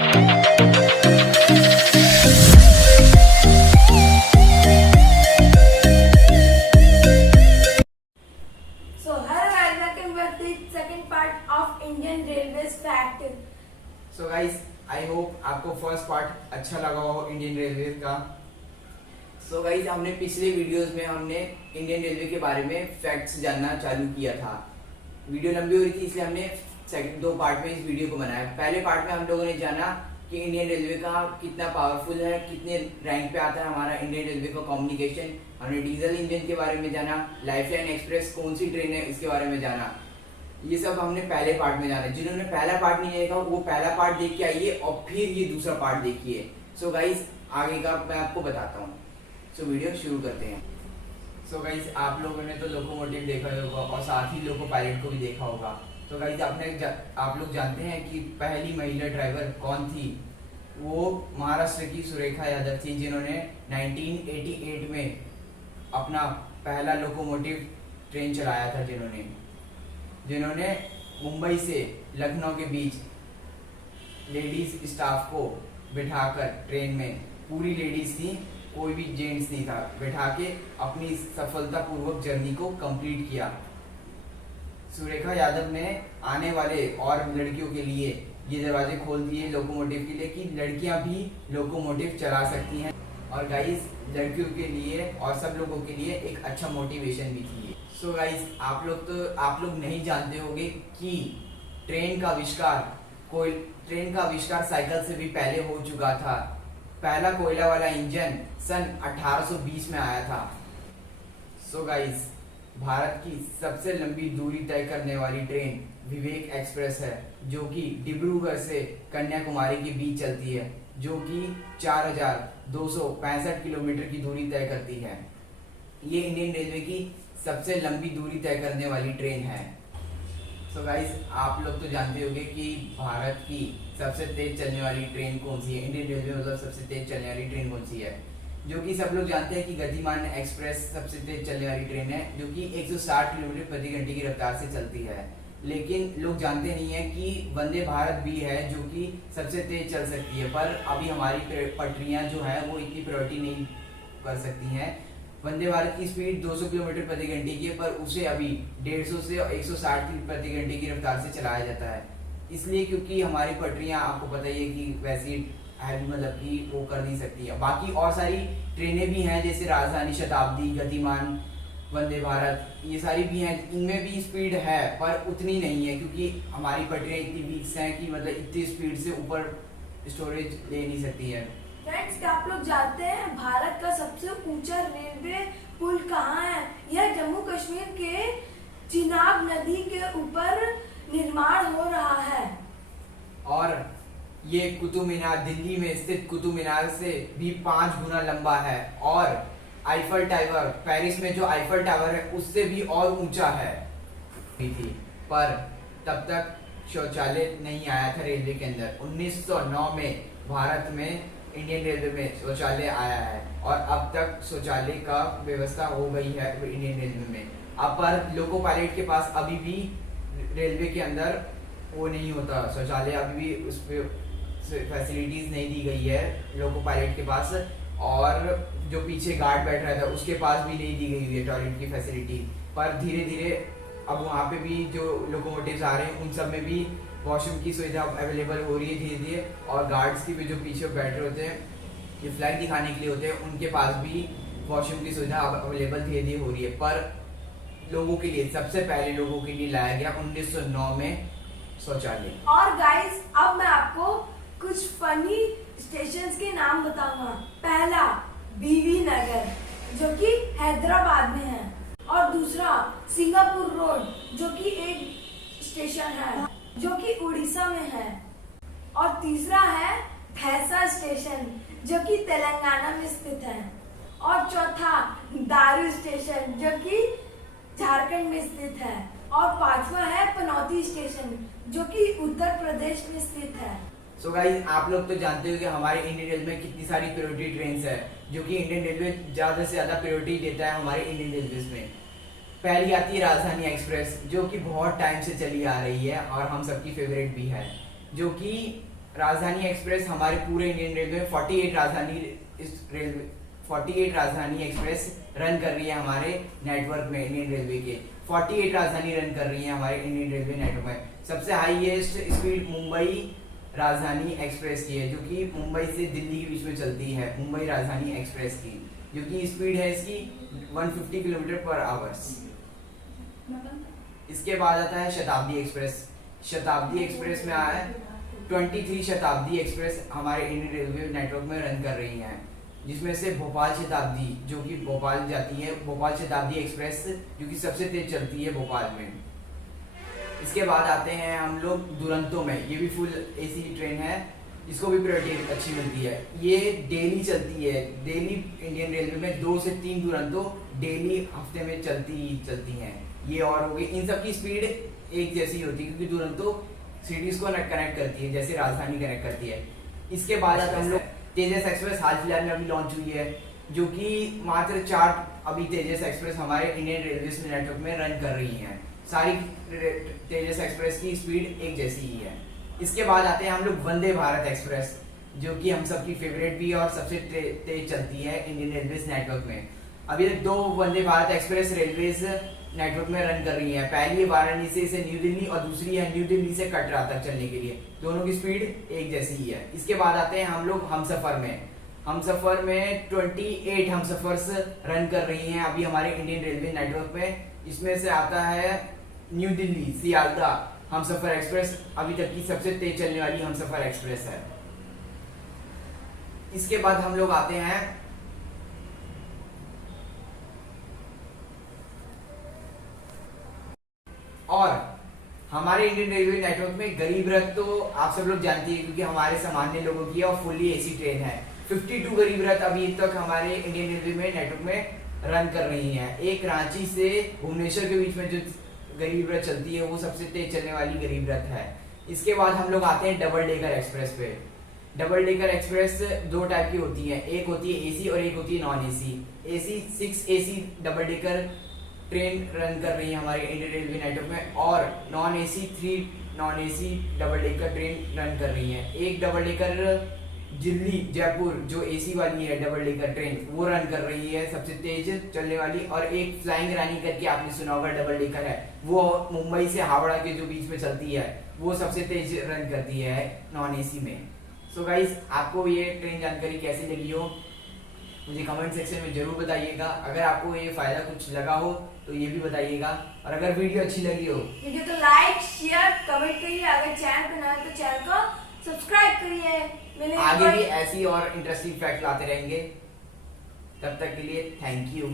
Second part of Indian Railways fact. So guys, I hope आपको first part अच्छा लगा हो इंडियन रेलवे का। सो गाइस, हमने पिछले वीडियोस में हमने इंडियन रेलवे के बारे में फैक्ट्स जानना चालू किया था। वीडियो लंबी हो रही थी इसलिए हमने दो पार्ट में इस वीडियो को बनाया। पहले पार्ट में हम लोगों ने जाना कि इंडियन रेलवे का कितना पावरफुल है, कितने रैंक पे आता है हमारा इंडियन रेलवे का कम्युनिकेशन। हमने डीजल इंजन के बारे में जाना, लाइफलाइन एक्सप्रेस कौन सी ट्रेन है इसके बारे में जाना। ये सब हमने पहले पार्ट में जाना। जिन्होंने पहला पार्ट नहीं देखा वो पहला पार्ट देख के आइए और फिर ये दूसरा पार्ट देखिए। सो गाइस, आगे का मैं आपको बताता हूँ। सो वीडियो शुरू करते हैं। सो गाइस, आप लोगों ने तो लोकोमोटिव देखा होगा और साथ ही लोको पायलट को भी देखा होगा। तो गाइस, आप लोग जानते हैं कि पहली महिला ड्राइवर कौन थी? वो महाराष्ट्र की सुरेखा यादव थी, जिन्होंने 1988 में अपना पहला लोकोमोटिव ट्रेन चलाया था। जिन्होंने मुंबई से लखनऊ के बीच लेडीज स्टाफ को बिठाकर ट्रेन में, पूरी लेडीज थी, कोई भी जेंट्स नहीं था, बिठा के अपनी सफलतापूर्वक जर्नी को कंप्लीट किया। सुरेखा यादव ने आने वाले और लड़कियों के लिए ये दरवाजे खोल दिए लोकोमोटिव के लिए कि लड़कियां भी लोकोमोटिव चला सकती हैं। और गाइस, लड़कियों के लिए और सब लोगों के लिए एक अच्छा मोटिवेशन भी थी। सो गाइस, आप लोग नहीं जानते होंगे कि ट्रेन का आविष्कार साइकिल से भी पहले हो चुका था। पहला कोयला वाला इंजन सन 1820 में आया था। सो गाइस, भारत की सबसे लंबी दूरी तय करने वाली ट्रेन विवेक एक्सप्रेस है, जो कि डिब्रूगढ़ से कन्याकुमारी के बीच चलती है, जो कि 4265 किलोमीटर की दूरी तय करती है। ये इंडियन रेलवे की सबसे लंबी दूरी तय करने वाली ट्रेन है। सो गाइस, आप लोग तो जानते होंगे कि भारत की सबसे तेज चलने वाली ट्रेन कौन सी है। इंडियन रेलवे मतलब सबसे तेज चलने वाली ट्रेन कौन सी है? जो कि सब लोग जानते हैं कि गतिमान एक्सप्रेस सबसे तेज चलने वाली ट्रेन है, जो कि 160 किलोमीटर प्रति घंटे की रफ्तार से चलती है। लेकिन लोग जानते नहीं है कि वंदे भारत भी है, जो कि सबसे तेज चल सकती है, पर अभी हमारी पटरियां जो है वो इतनी प्रायोरिटी नहीं कर सकती हैं। वंदे भारत की स्पीड 200 किलोमीटर प्रति घंटे की है, पर उसे अभी 150 से 160 प्रति घंटे की रफ्तार से चलाया जाता है। इसलिए क्योंकि हमारी पटरियां, आपको पता ही है कि वैसी मतलब कि वो कर नहीं सकती है। बाकी और सारी ट्रेनें भी हैं, जैसे राजधानी शताब्दी, गतिमान, वंदे भारत, ये सारी भी हैं। इनमें भी स्पीड है पर उतनी नहीं है, क्योंकि हमारी पटरियां इतनी वीक हैं कि मतलब इतनी स्पीड से ऊपर स्टोरेज ले नहीं सकती है। फ्रेंड्स, क्या आप लोग जानते हैं भारत का सबसे ऊंचा रेलवे पुल कहाँ है? यह जम्मू कश्मीर के चिनाब नदी के ऊपर निर्माण हो रहा है। और ये कुतुब मीनार, दिल्ली में स्थित कुतुब मीनार से भी 5 गुना लंबा है। और आईफल टावर, पेरिस में जो आईफल टावर है उससे भी और ऊंचा है। पर तब तक शौचालय नहीं आया था रेलवे के अंदर। 1909 में भारत में इंडियन रेलवे में शौचालय आया है, और अब तक शौचालय का व्यवस्था हो गई है इंडियन रेलवे में। अब पर लोको पायलट के पास अभी भी रेलवे के अंदर वो नहीं होता शौचालय, अभी भी उस पर फैसिलिटीज नहीं दी गई है लोको पायलट के पास। और जो पीछे गार्ड बैठ रहा था उसके पास भी नहीं दी गई हुई है टॉयलेट की फैसिलिटी। पर धीरे धीरे अब वहाँ पे भी जो लोकोमोटिव्स आ रहे हैं उन सब में भी वॉशरूम की सुविधा अवेलेबल हो रही है धीरे धीरे। और गार्ड्स की भी जो पीछे बैठ रहे होते हैं, जो फ्लैग दिखाने के लिए होते हैं, उनके पास भी वॉशरूम की सुविधा अवेलेबल धीरे धीरे हो रही है। पर लोगों के लिए, सबसे पहले लोगों के लिए लाया गया 1909 में शौचालय। और गाइस, अब मैं आपको कुछ फनी स्टेशंस के नाम बताऊंगा। पहला बीवी नगर, जो कि हैदराबाद में है। और दूसरा सिंगापुर रोड, जो कि एक स्टेशन है जो कि उड़ीसा में है। और तीसरा है भैंसा स्टेशन, जो कि तेलंगाना में स्थित है। और चौथा दारू स्टेशन, जो कि झारखंड में स्थित है। और पांचवा है पनौती स्टेशन, जो कि उत्तर प्रदेश में स्थित है। सो गाइस, आप लोग तो जानते हो कि हमारे इंडियन रेलवे में कितनी सारी प्रायोरिटी ट्रेन है, जो कि इंडियन रेलवे ज्यादा से ज्यादा प्रायोरिटी देता है हमारे इंडियन रेलवे में। पहली आती है राजधानी एक्सप्रेस, जो कि बहुत टाइम से चली आ रही है और हम सबकी फेवरेट भी है। जो कि राजधानी एक्सप्रेस हमारे पूरे इंडियन रेलवे 48 राजधानी एक्सप्रेस रन कर रही है हमारे नेटवर्क में। इंडियन रेलवे के 48 राजधानी रन कर रही है हमारे इंडियन रेलवे नेटवर्क में। सबसे highest speed Mumbai Rajdhani express की है, जो कि मुंबई से दिल्ली के बीच में चलती है, मुंबई राजधानी एक्सप्रेस की, जो कि स्पीड है इसकी 150 किलोमीटर पर आवर्स। इसके बाद आता है शताब्दी एक्सप्रेस। शताब्दी एक्सप्रेस में आया है 23 शताब्दी एक्सप्रेस हमारे इंडियन रेलवे नेटवर्क में रन कर रही हैं, जिसमें से भोपाल शताब्दी जो कि भोपाल जाती है, भोपाल शताब्दी एक्सप्रेस जो कि सबसे तेज चलती है भोपाल में। इसके बाद आते हैं हम लोग दुरंतो में। ये भी फुल एसी ट्रेन है, इसको भी प्रायोरिटी अच्छी मिलती है। ये डेली चलती है, डेली इंडियन रेलवे में 2 से 3 दुरंतो डेली हफ्ते में चलती हैं। ये और हो गई, इन सब की स्पीड एक जैसी होती है, क्योंकि दुरंतो सिटीज को कनेक्ट करती है, जैसे राजधानी कनेक्ट करती है। इसके बाद आता हम लोग तेजस एक्सप्रेस, हाल फिलहाल में अभी लॉन्च हुई है, जो कि मात्र 4 अभी तेजस एक्सप्रेस हमारे इंडियन रेलवे नेटवर्क में रन कर रही हैं। सारी तेजस एक्सप्रेस की स्पीड एक जैसी ही है। इसके बाद आते हैं हम लोग वंदे भारत एक्सप्रेस, जो कि हम सबकी फेवरेट भी है और सबसे तेज चलती है इंडियन रेलवे नेटवर्क में। अभी तक 2 Vande Bharat express railways network में रन कर रही है। पहली वाराणसी से न्यू दिल्ली और दूसरी है न्यू दिल्ली से कटरा तक चलने के लिए। दोनों की स्पीड एक जैसी ही है। इसके बाद आते हैं हम लोग हमसफर में। हमसफर में 28 हमसफर्स रन कर रही हैं अभी हमारे इंडियन रेलवे नेटवर्क में। इसमें से आता है न्यू दिल्ली सियालदा हमसफर एक्सप्रेस, अभी तक की सबसे तेज चलने वाली हमसफर एक्सप्रेस है। इसके बाद हम लोग आते हैं और हमारे इंडियन रेलवे नेटवर्क में गरीब रथ तो आप सब लोग जानती है, क्योंकि हमारे सामान्य लोगों की है और फुल्ली एसी ट्रेन है। 52 गरीब रथ अभी तक हमारे इंडियन रेलवे में नेटवर्क में रन कर रही हैं। एक रांची से भुवनेश्वर के बीच में जो गरीब रथ चलती है वो सबसे तेज चलने वाली गरीब रथ है। इसके बाद हम लोग आते हैं डबल डेकर एक्सप्रेस पे। डबल डेकर एक्सप्रेस 2 टाइप की होती है, एक होती है एसी और एक होती है non AC. AC 6 AC double decker train run कर रही है हमारे इंडियन रेलवे नेटवर्क में, और non AC 3 non AC double decker train run कर रही है। एक डबल डेकर दिल्ली जयपुर जो एसी वाली है डबल डेकर ट्रेन, वो रन कर रही है सबसे तेज चलने वाली। और एक फ्लाइंग रानी करके आपने सुना होगा डबल डेकर है, वो मुंबई से हावड़ा के जो बीच में चलती है, वो सबसे तेज रन करती है नॉन एसी में। सो गाइस, आपको ये ट्रेन जानकारी कैसी लगी हो मुझे कमेंट सेक्शन में जरूर बताइएगा। अगर आपको ये फायदा कुछ लगा हो तो ये भी बताइएगा, और अगर वीडियो अच्छी लगी हो वीडियो को लाइक शेयर कमेंट करिए। अगर चैनल पे नया है तो चैनल को सब्सक्राइब करिए। आगे भी ऐसी और इंटरेस्टिंग फैक्ट लाते रहेंगे। तब तक के लिए थैंक यू।